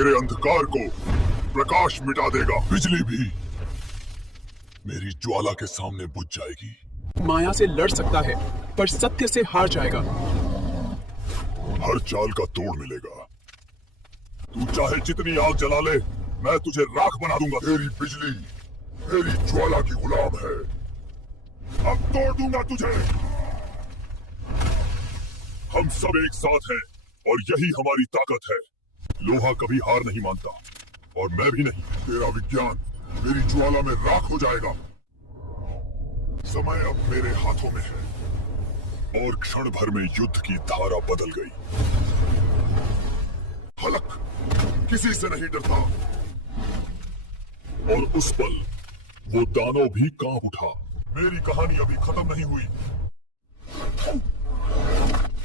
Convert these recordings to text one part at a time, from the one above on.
तेरे अंधकार को प्रकाश मिटा देगा। बिजली भी मेरी ज्वाला के सामने बुझ जाएगी। माया से लड़ सकता है पर सत्य से हार जाएगा। हर चाल का तोड़ मिलेगा। तू चाहे जितनी आग जला ले, मैं तुझे राख बना दूंगा। तेरी बिजली मेरी ज्वाला की गुलाम है। अब तोड़ दूंगा तुझे। हम सब एक साथ हैं और यही हमारी ताकत है। लोहा कभी हार नहीं मानता और मैं भी नहीं। तेरा विज्ञान मेरी ज्वाला में राख हो जाएगा। समय अब मेरे हाथों में है और क्षण भर में युद्ध की धारा बदल गई। हलक किसी से नहीं डरता और उस पल वो दानव भी कांप उठा। मेरी कहानी अभी खत्म नहीं हुई।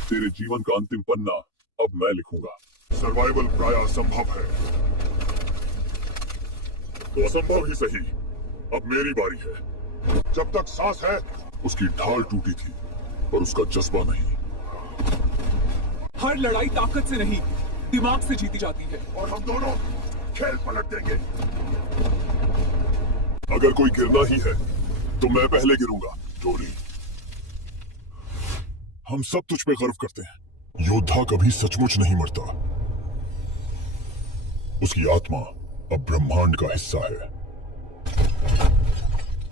तेरे जीवन का अंतिम पन्ना अब मैं लिखूंगा। सर्वाइवल प्राय असंभव है, तो असंभव ही सही। अब मेरी बारी है। जब तक सांस है, उसकी ढाल टूटी थी पर उसका जज्बा नहीं। हर लड़ाई ताकत से नहीं, दिमाग से जीती जाती है। और हम दोनों खेल पलट देंगे। अगर कोई गिरना ही है तो मैं पहले गिरूंगा। टोनी, हम सब तुझ पे गर्व करते हैं। योद्धा कभी सचमुच नहीं मरता। उसकी आत्मा अब ब्रह्मांड का हिस्सा है।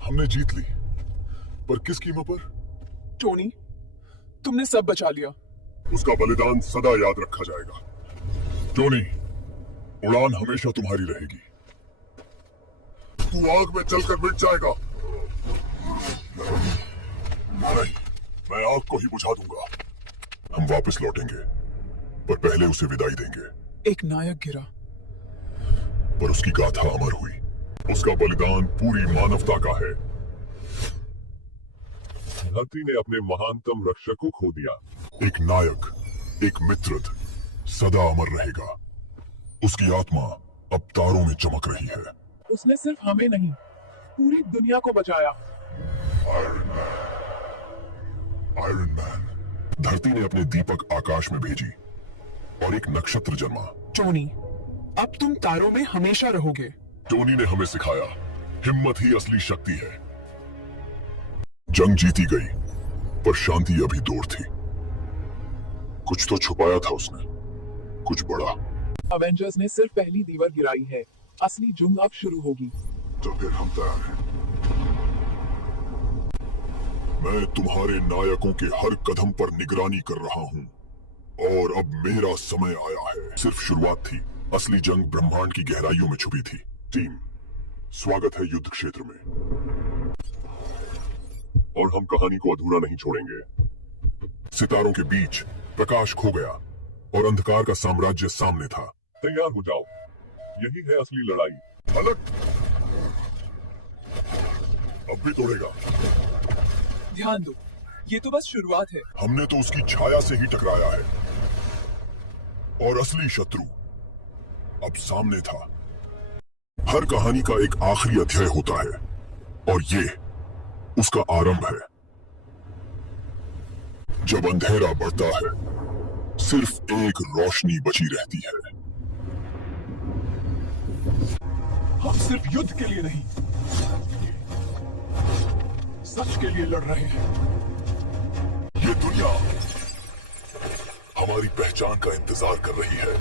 हमने जीत ली, पर किस कीमत पर? टोनी, तुमने सब बचा लिया। उसका बलिदान सदा याद रखा जाएगा। टोनी, उड़ान हमेशा तुम्हारी रहेगी। तू आग में जलकर मिट जाएगा। नहीं, मैं आग को ही बुझा दूंगा। हम वापस लौटेंगे, पर पहले उसे विदाई देंगे। एक नायक गिरा, पर उसकी गाथा अमर हुई। उसका बलिदान पूरी मानवता का है। धरती ने अपने महानतम रक्षक को खो दिया। एक नायक, एक मित्र सदा अमर रहेगा। उसकी आत्मा अब तारों में चमक रही है। उसने सिर्फ हमें नहीं, पूरी दुनिया को बचाया। Iron man. धरती ने अपने दीपक आकाश में भेजी और एक नक्षत्र जन्मा। टोनी, अब तुम तारों में हमेशा रहोगे। टोनी ने हमें सिखाया, हिम्मत ही असली शक्ति है। जंग जीती गई, पर शांति अभी दूर थी। कुछ तो छुपाया था उसने, कुछ बड़ा। अवेंजर्स ने सिर्फ पहली दीवार गिराई है, असली जंग अब शुरू होगी। तो फिर हम तैयार हैं। मैं तुम्हारे नायकों के हर कदम पर निगरानी कर रहा हूं और अब मेरा समय आया है। सिर्फ शुरुआत थी, असली जंग ब्रह्मांड की गहराइयों में छुपी थी। टीम, स्वागत है युद्ध क्षेत्र में। और हम कहानी को अधूरा नहीं छोड़ेंगे। सितारों के बीच प्रकाश खो गया और अंधकार का साम्राज्य सामने था। तैयार हो जाओ, यही है असली लड़ाई। हलक अब भी तोड़ेगा। ध्यान दो, ये तो बस शुरुआत है। हमने तो उसकी छाया से ही टकराया है और असली शत्रु अब सामने था। हर कहानी का एक आखिरी अध्याय होता है और ये उसका आरंभ है। जब अंधेरा बढ़ता है, सिर्फ एक रोशनी बची रहती है। हम सिर्फ युद्ध के लिए नहीं, सच के लिए लड़ रहे हैं। ये दुनिया हमारी पहचान का इंतजार कर रही है।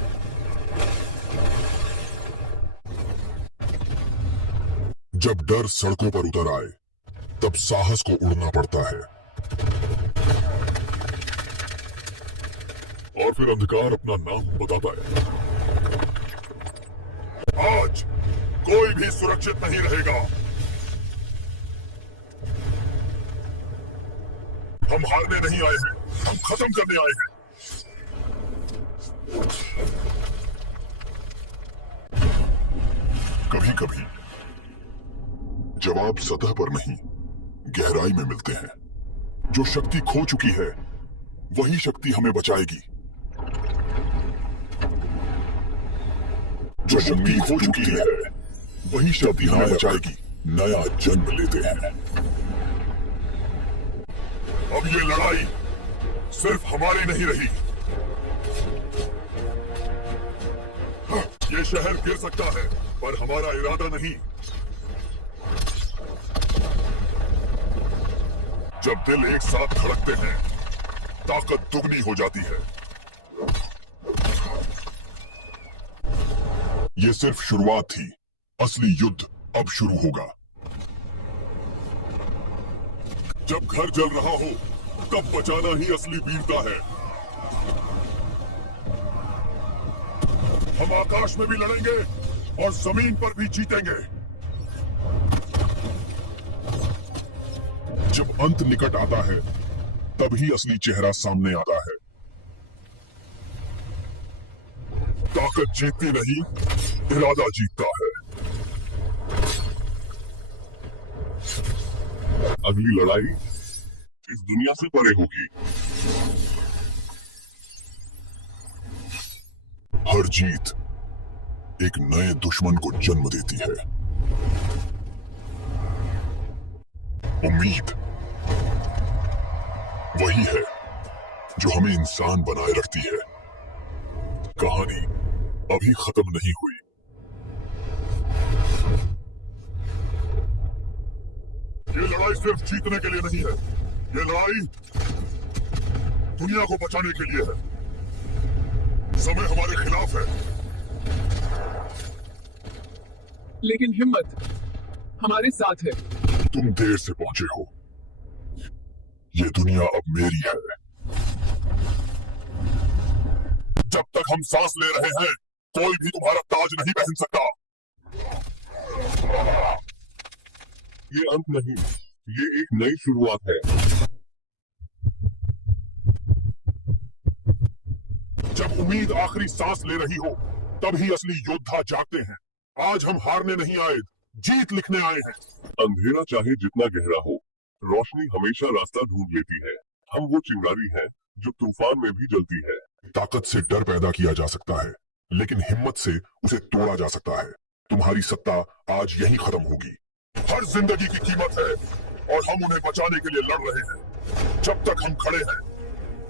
जब डर सड़कों पर उतर आए, तब साहस को उड़ना पड़ता है। और फिर अंधकार अपना नाम बताता है। आज कोई भी सुरक्षित नहीं रहेगा। हम हारने नहीं आए हैं, हम खत्म करने आए हैं। कभी कभी जवाब सतह पर नहीं, गहराई में मिलते हैं। जो शक्ति खो चुकी है, वही शक्ति हमें बचाएगी। जो शक्ति खो चुकी है, वही शक्ति हमें बचाएगी। नया जन्म लेते हैं। अब ये लड़ाई सिर्फ हमारी नहीं रही, ये ये शहर गिर सकता है, पर हमारा इरादा नहीं। जब दिल एक साथ धड़कते हैं, ताकत दुगनी हो जाती है। ये सिर्फ शुरुआत थी, असली युद्ध अब शुरू होगा। जब घर जल रहा हो, तब बचाना ही असली वीरता है। हम आकाश में भी लड़ेंगे और जमीन पर भी जीतेंगे। जब अंत निकट आता है, तभी असली चेहरा सामने आता है। ताकत जीतती नहीं, इरादा जीतता है। अगली लड़ाई इस दुनिया से परे होगी। हर जीत एक नए दुश्मन को जन्म देती है। उम्मीद वही है जो हमें इंसान बनाए रखती है। कहानी अभी खत्म नहीं हुई। ये लड़ाई सिर्फ जीतने के लिए नहीं है, ये लड़ाई दुनिया को बचाने के लिए है। समय हमारे खिलाफ है, लेकिन हिम्मत हमारे साथ है। तुम देर से पहुंचे हो। ये दुनिया अब मेरी है। जब तक हम सांस ले रहे हैं, कोई भी तुम्हारा ताज नहीं पहन सकता। ये अंत नहीं, ये एक नई शुरुआत है। जब उम्मीद आखिरी सांस ले रही हो, तभी असली योद्धा जागते हैं। आज हम हारने नहीं आए, जीत लिखने आए हैं। अंधेरा चाहे जितना गहरा हो, रोशनी हमेशा रास्ता ढूंढ लेती है। हम वो चिंगारी हैं जो तूफान में भी जलती है। ताकत से डर पैदा किया जा सकता है, लेकिन हिम्मत से उसे तोड़ा जा सकता है। तुम्हारी सत्ता आज यहीं खत्म होगी। हर जिंदगी की कीमत है और हम उन्हें बचाने के लिए लड़ रहे हैं। जब तक हम खड़े हैं,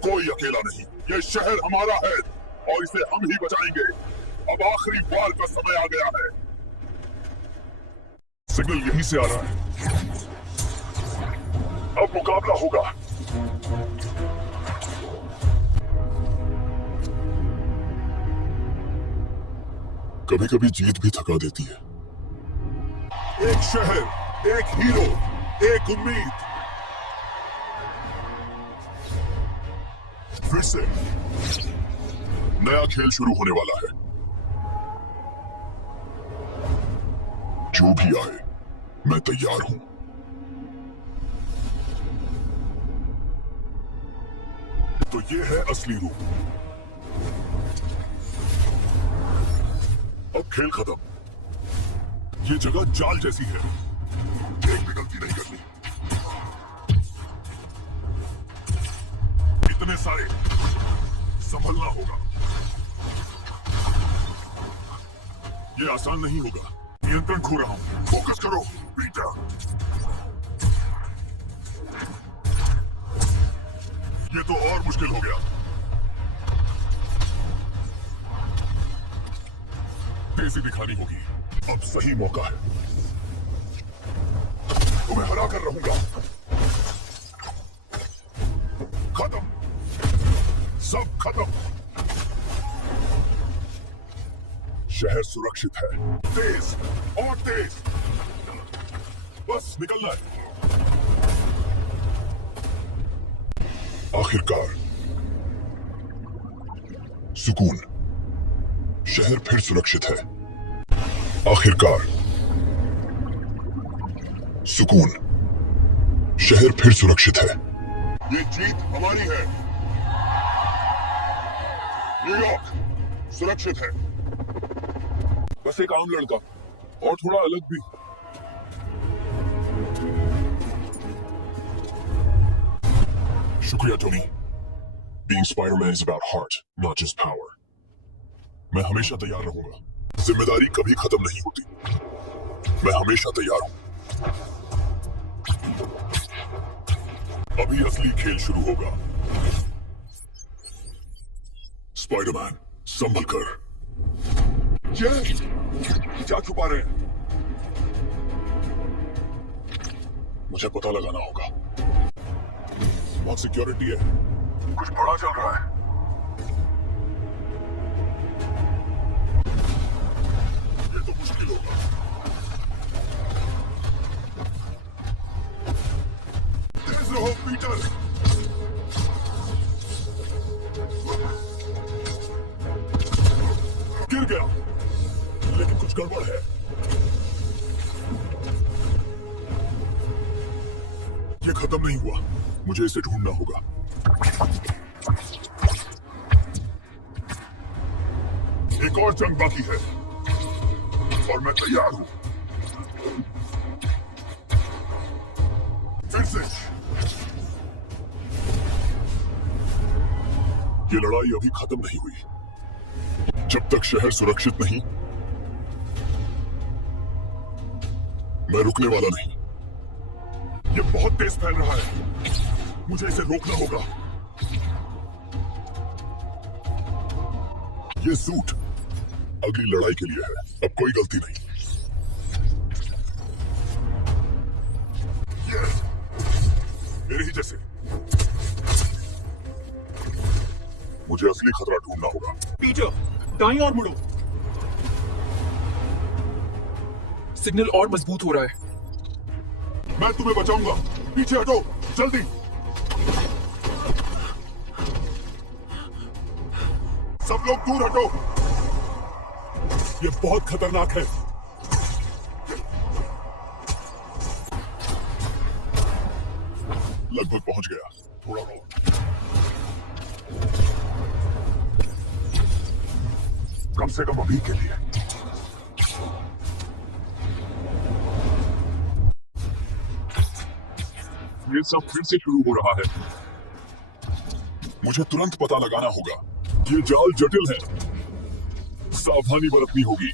कोई अकेला नहीं। ये शहर हमारा है और इसे हम ही बचाएंगे। अब आखिरी वार का समय आ गया है। सिग्नल यहीं से आ रहा है। अब मुकाबला होगा। कभी कभी जीत भी थका देती है। एक शहर, एक हीरो, एक उम्मीद। फिर से नया खेल शुरू होने वाला है। जो भी आए, मैं तैयार हूं। तो ये है असली रूप। अब खेल खत्म। ये जगह जाल जैसी है, एक भी गलती नहीं करनी। इतने सारे संभलना होगा। ये आसान नहीं होगा। नियंत्रण खो रहा हूं। फोकस करो पीटर। ये तो और मुश्किल हो गया। तेजी दिखानी होगी। अब सही मौका है। तुम्हें हरा कर रहूंगा। खत्म, सब खत्म। शहर सुरक्षित है। तेज और तेज, बस निकलना है। आखिरकार सुकून। शहर फिर सुरक्षित है। आखिरकार सुकून। शहर फिर सुरक्षित है। ये जीत हमारी है। न्यूयॉर्क सुरक्षित है। बस एक आम लड़का और थोड़ा अलग भी। शुक्रिया Tony. Being Spider-Man is about heart, not just power. मैं हमेशा तैयार रहूंगा। जिम्मेदारी कभी खत्म नहीं होती। मैं हमेशा तैयार हूं। अभी असली खेल शुरू होगा। स्पाइडरमैन, संभल कर। ये क्या छुपा रहे हैं? मुझे पता लगाना होगा। बहुत सिक्योरिटी है, कुछ बड़ा चल रहा है। ये तो मुश्किल होगा। तेज रहो पीटर। गिर गया, लेकिन कुछ गड़बड़ है। ये खत्म नहीं हुआ, मुझे इसे ढूंढना होगा। एक और जंग बाकी है और मैं तैयार हूं। फिर से ये लड़ाई अभी खत्म नहीं हुई। जब तक शहर सुरक्षित नहीं, मैं रुकने वाला नहीं। ये बहुत तेज फैल रहा है, मुझे इसे रोकना होगा। ये सूट अगली लड़ाई के लिए है, अब कोई गलती नहीं। ये मेरे ही जैसे। मुझे असली खतरा ढूंढना होगा। पीटर, दाईं ओर मुड़ो। सिग्नल और मजबूत हो रहा है। मैं तुम्हें बचाऊंगा, पीछे हटो जल्दी। सब लोग दूर हटो, ये बहुत खतरनाक है। लगभग पहुंच गया, थोड़ा और। कम से कम अभी के लिए। ये सब फिर से शुरू हो रहा है। मुझे तुरंत पता लगाना होगा। ये जाल जटिल है, सावधानी बरतनी होगी।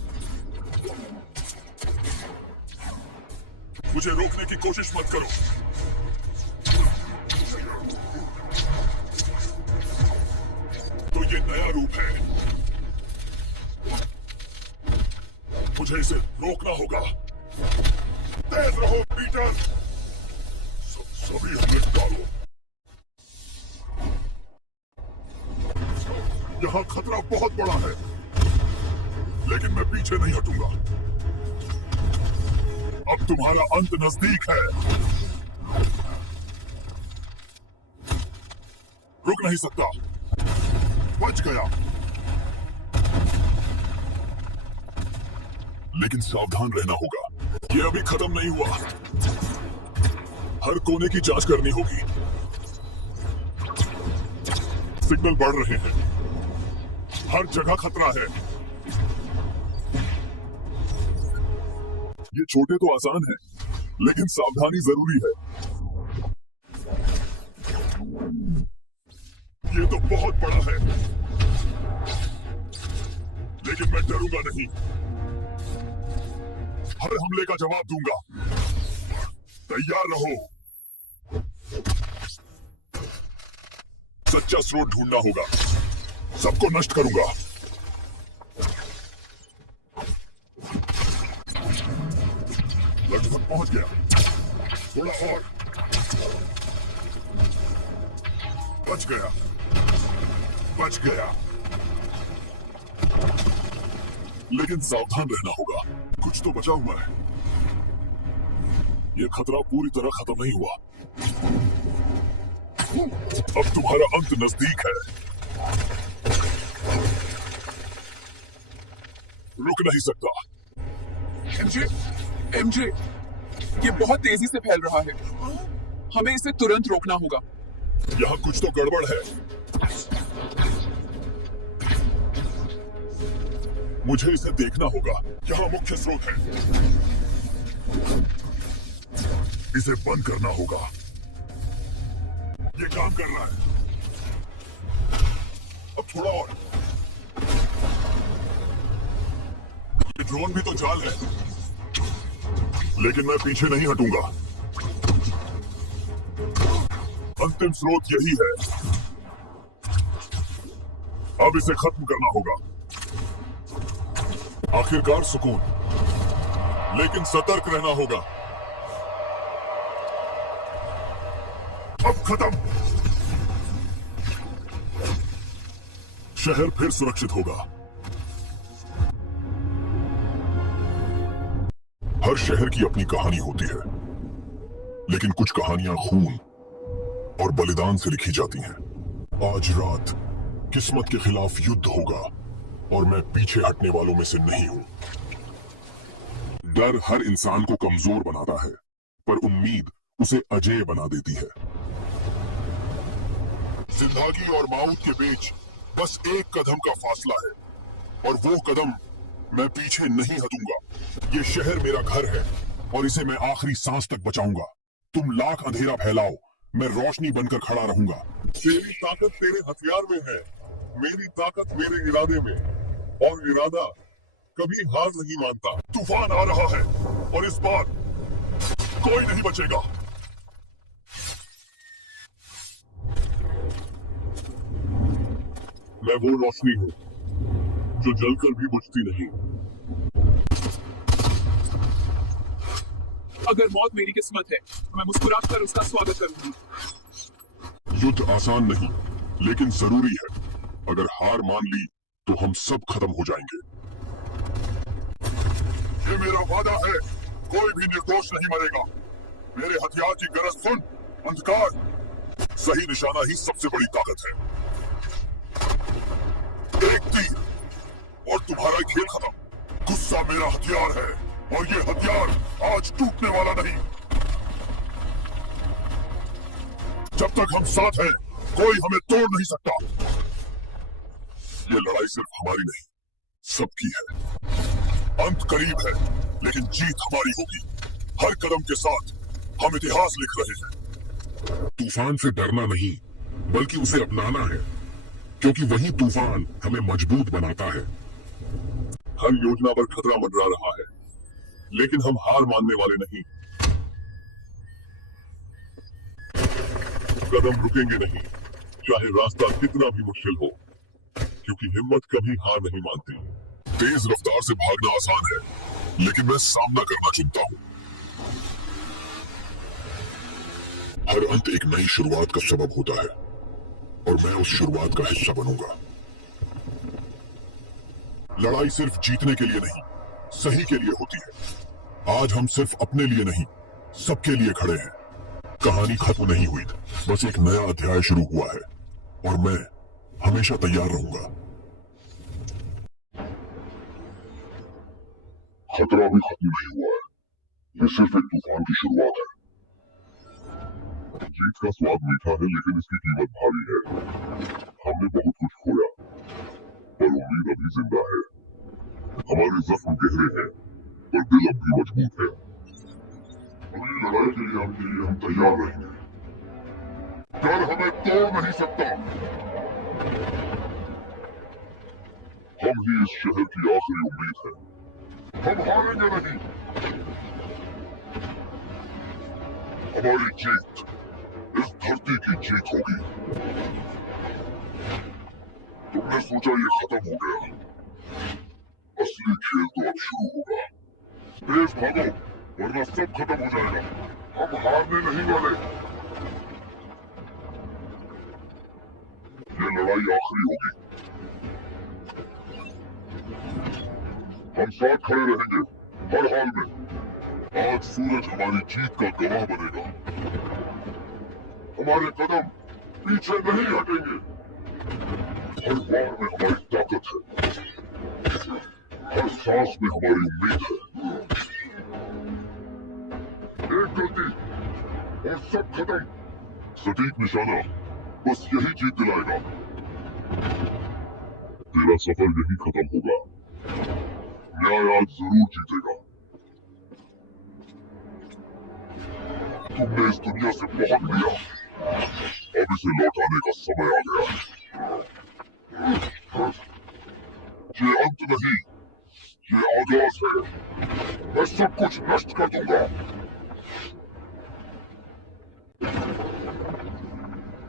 मुझे रोकने की कोशिश मत करो। तो ये नया रूप है, मुझे इसे रोकना होगा। तेज रहो पीटर, सभी हमले डालो। यहां खतरा बहुत बड़ा है, लेकिन मैं पीछे नहीं हटूंगा। अब तुम्हारा अंत नजदीक है। रुक नहीं सकता, बच गया। लेकिन सावधान रहना होगा, यह अभी खत्म नहीं हुआ। हर कोने की जांच करनी होगी। सिग्नल बढ़ रहे हैं, हर जगह खतरा है। ये छोटे तो आसान है, लेकिन सावधानी जरूरी है। ये तो बहुत बड़ा है, लेकिन मैं डरूंगा नहीं। हर हमले का जवाब दूंगा। तैयार रहो। सच्चा स्रोत ढूंढना होगा, सबको नष्ट करूंगा। लगभग पहुंच गया, थोड़ा और। बच गया, बच गया। लेकिन सावधान रहना होगा, कुछ तो बचा हुआ है। यह खतरा पूरी तरह खत्म नहीं हुआ। अब तुम्हारा अंत नजदीक है। रुक नहीं सकता। एमजे, एमजे, ये बहुत तेजी से फैल रहा है। हमें इसे तुरंत रोकना होगा। यहाँ कुछ तो गड़बड़ है। मुझे इसे देखना होगा। यहाँ मुख्य स्रोत है, इसे बंद करना होगा। ये काम कर रहा है। अब थोड़ा और। ये ड्रोन भी तो जाल है, लेकिन मैं पीछे नहीं हटूंगा। अंतिम स्रोत यही है। अब इसे खत्म करना होगा। आखिरकार सुकून, लेकिन सतर्क रहना होगा। अब खत्म। शहर फिर सुरक्षित होगा। हर शहर की अपनी कहानी होती है, लेकिन कुछ कहानियां खून और बलिदान से लिखी जाती हैं। आज रात किस्मत के खिलाफ युद्ध होगा और मैं पीछे हटने वालों में से नहीं हूं। डर हर इंसान को कमजोर बनाता है, पर उम्मीद उसे अजेय बना देती है। जिंदगी और मौत के बीच बस एक कदम का फासला है, और वो कदम मैं पीछे नहीं हटूंगा। ये शहर मेरा घर है और इसे मैं आखिरी सांस तक बचाऊंगा। तुम लाख अंधेरा फैलाओ, मैं रोशनी बनकर खड़ा रहूंगा। तेरी ताकत तेरे हथियार में है, मेरी ताकत मेरे इरादे में, और इरादा कभी हार नहीं मानता। तूफान आ रहा है और इस बार कोई नहीं बचेगा। मैं वो रोशनी हूं जो जलकर भी बुझती नहीं। अगर मौत मेरी किस्मत है तो मैं मुस्कुराकर उसका स्वागत करूंगी। युद्ध आसान नहीं, लेकिन जरूरी है। अगर हार मान ली तो हम सब खत्म हो जाएंगे। ये मेरा वादा है, कोई भी निर्दोष नहीं मरेगा। मेरे हथियार की गरज सुन, अंधकार। सही निशाना ही सबसे बड़ी ताकत है। एक तीर और तुम्हारा खेल खत्म। गुस्सा मेरा हथियार है, और ये हथियार आज टूटने वाला नहीं। जब तक हम साथ हैं, कोई हमें तोड़ नहीं सकता। ये लड़ाई सिर्फ हमारी नहीं, सबकी है। अंत करीब है, लेकिन जीत हमारी होगी। हर कदम के साथ हम इतिहास लिख रहे हैं। तूफान से डरना नहीं, बल्कि उसे अपनाना है, क्योंकि वही तूफान हमें मजबूत बनाता है। हर योजना पर खतरा मंडरा रहा है, लेकिन हम हार मानने वाले नहीं। कदम रुकेंगे नहीं, चाहे रास्ता कितना भी मुश्किल हो, क्योंकि हिम्मत कभी हार नहीं मानती। तेज रफ्तार से भागना आसान है, लेकिन मैं सामना करना चुनता हूं। हर अंत एक नई शुरुआत का सबब होता है, और मैं उस शुरुआत का हिस्सा बनूंगा। लड़ाई सिर्फ जीतने के लिए नहीं, सही के लिए होती है। आज हम सिर्फ अपने लिए नहीं, सबके लिए खड़े हैं। कहानी खत्म नहीं हुई, बस एक नया अध्याय शुरू हुआ है, और मैं हमेशा तैयार रहूंगा। खतरा भी खत्म नहीं हुआ है, ये सिर्फ एक तूफान की शुरुआत है। जीत का स्वाद मीठा है, लेकिन इसकी कीमत भारी है। हमने बहुत कुछ खोया, पर उम्मीद अभी जिंदा है। हमारे जख्म गहरे हैं, पर दिल अब भी मजबूत है। अगली लड़ाई के लिए हम तैयार रहेंगे। डर हमें तोड़ नहीं सकता। हम ही इस शहर की आखिरी उम्मीद है। हम हारेंगे नहीं। हमारी जीत इस धरती की जीत होगी। तुमने सोचा ये खत्म हो गया, असली खेल तो अब शुरू होगा। तेज भागो, वरना सब खत्म हो जाएगा। हम हारने नहीं वाले। ये लड़ाई आखिरी होगी। हम साथ खड़े रहेंगे, हर हाल में। आज सूरज हमारी जीत का गवाह बनेगा। हमारे कदम पीछे नहीं हटेंगे। हर वार में हमारी ताकत है, हर सांस में हमारी उम्मीद है। एक गलती और सब खत्म। सटीक निशाना बस यही जीत दिलाएगा। तेरा सफर यही खत्म होगा। न्याय आज जरूर जीतेगा। तुमने इस दुनिया से बहुत लिया, अब इसे लौटाने का समय आ गया है। ये अंत नहीं, ये आगाज है। मैं सब कुछ नष्ट कर दूंगा।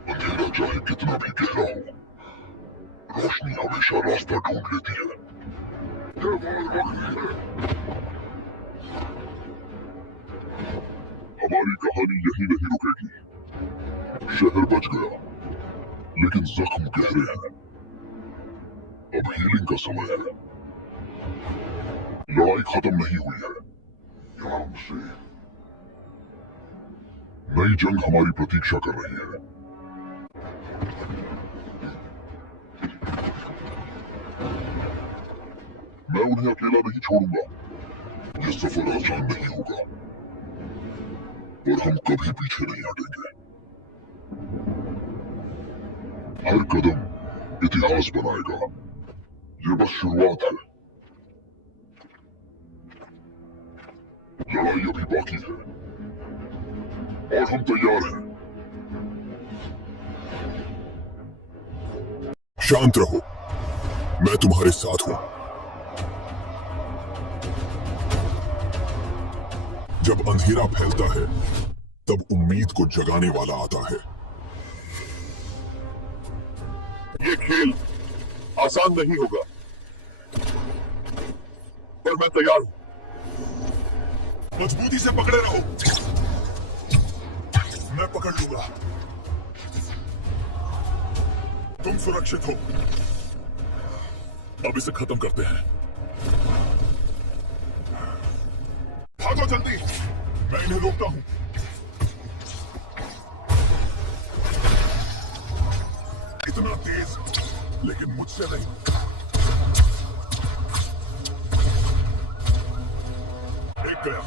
अंधेरा चाहे कितना भी गहरा हो, रोशनी हमेशा रास्ता ढूंढ लेती है। हमारी कहानी यही नहीं रुकेगी। शहर बच गया, लेकिन जख्म गहरे हैं। अब हीलिंग का समय है। लड़ाई खत्म नहीं हुई है। ध्यान से। नई जंग हमारी प्रतीक्षा कर रही है। मैं उन्हें अकेला नहीं छोड़ूंगा। ये सफर आसान नहीं होगा, पर हम कभी पीछे नहीं हटेंगे। हर कदम इतिहास बनाएगा। ये बस शुरुआत है। लड़ाई अभी बाकी है, और हम तैयार हैं। शांत रहो, मैं तुम्हारे साथ हूं। जब अंधेरा फैलता है, तब उम्मीद को जगाने वाला आता है। ये खेल आसान नहीं होगा, पर मैं तैयार हूं। मजबूती से पकड़े रहो, मैं पकड़ लूंगा। तुम सुरक्षित हो। अब इसे खत्म करते हैं। भागो जल्दी, मैं इन्हें रोकता हूं। इतना तेज, लेकिन मुझसे नहीं। एक गया,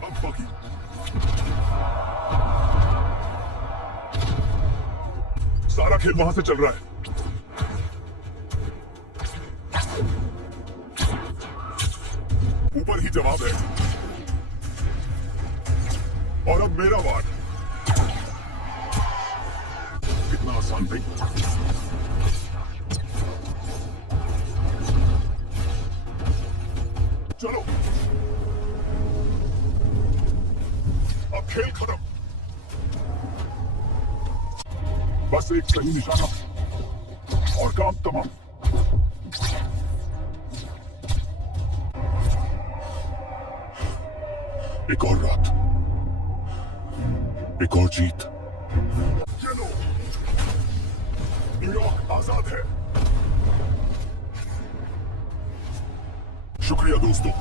अब बाकी। सारा खेल वहां से चल रहा है। ऊपर ही जवाब है। और अब मेरा वार। इतना आसान नहीं। चलो, अब खेल खत्म। बस एक सही निशाना और काम तमाम। एक और रात, एक और जीत। चलो, न्यूयॉर्क आजाद है। शुक्रिया दोस्तों।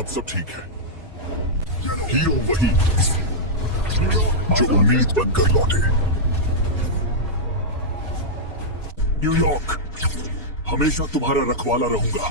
अब सब ठीक है। हीरो वही जो उम्मीद बनकर लौटे। न्यूयॉर्क, हमेशा तुम्हारा रखवाला रहूंगा।